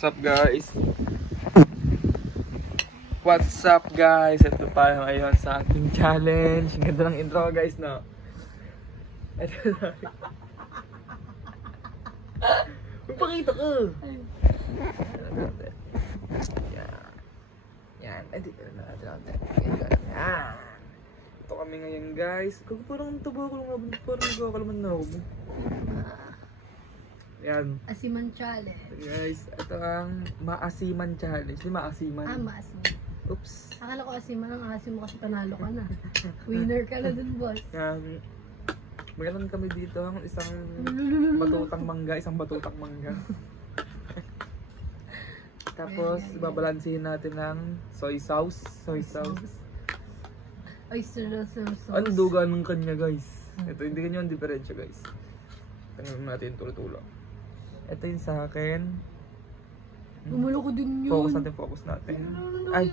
What's up guys? What's up guys? Ito tayo ngayon sa ating challenge. Ang ganda ng intro guys, no? Ito na. Magpakita ko! Yan. Yan. Dito na natin. Yan. Ito kami ngayon guys. Parang tabo ko lang. Parang nagkakalaman na ako. Yan. Asiman challenge. Guys, ito ang maasiman challenge. Di maasiman? Maasiman. Oops. Akala ko asiman ang asim mo kasi panalo ka na. Winner ka na dun, boss. Yan. Meron kami dito ang isang batutang mangga. Tapos, babalansihin natin ng soy sauce. Oyster sauce. Ano duga ng kanya guys? Ito, hindi ganyan ang diferensya guys. Tingnan natin tulo-tulo. Ito yung sa akin. Gumulo ko din yun. Focus natin. Ay!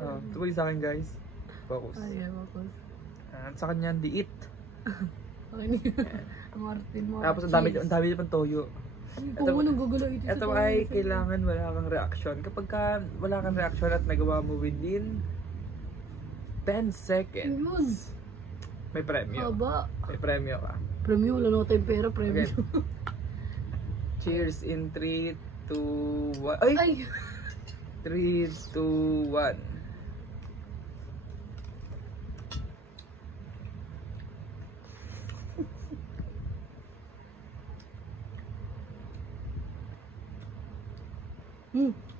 Ito yung sa akin guys. Focus. Ay, focus. At sa kanya, diit. Okay na. Ang Martin mo. Tapos ang dami pang toyo. Kung mo gugulo ito Ito ay kailangan wala kang reaction. Kapag wala kang reaction at nagawa mo within 10 seconds. Yun. May premyo. Haba. May premyo ka. Premyo, wala na tayong pera, premyo. Okay. Cheers in 3, 2, 1. Ay! Ay! 3, 2, 1.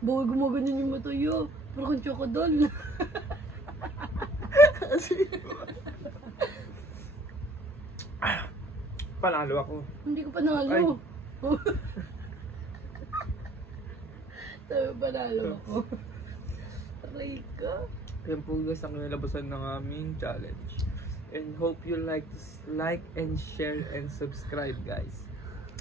Bawal gumaganyan yung mata yo. Parang kang chokodol. Panalo ako. Hindi ko panalo. Sabi panalo ako. Aray ka. Yan po guys ang nilabasan ng aming challenge. And hope you like and share and subscribe guys.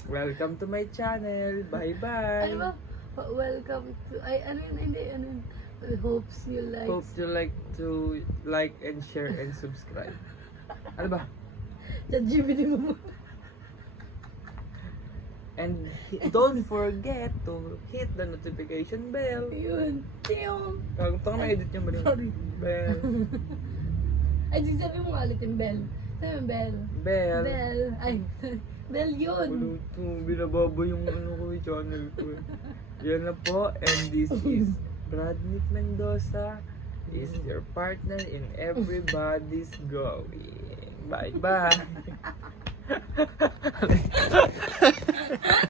Welcome to my channel. Bye bye. Ano ba? Welcome to... Ay, ano yun? Hindi, ano yun? Hopes you like... Hope you like to like and share and subscribe. Ano ba? Sa GBD mo. And don't forget to hit the notification bell. Yun. Tiyong. Ito ka na-edit niya ba rin? Sorry. Bell. Ay, sabi mo nga ulit yung bell. Sabi mo bell. Bell. Bell. Ay, bell yun. Wala ito. Binababa yung ano ko yung channel ko. Yan na po. And this is Bradnick Mendoza is your partner in Everybody's Going. Bye-bye.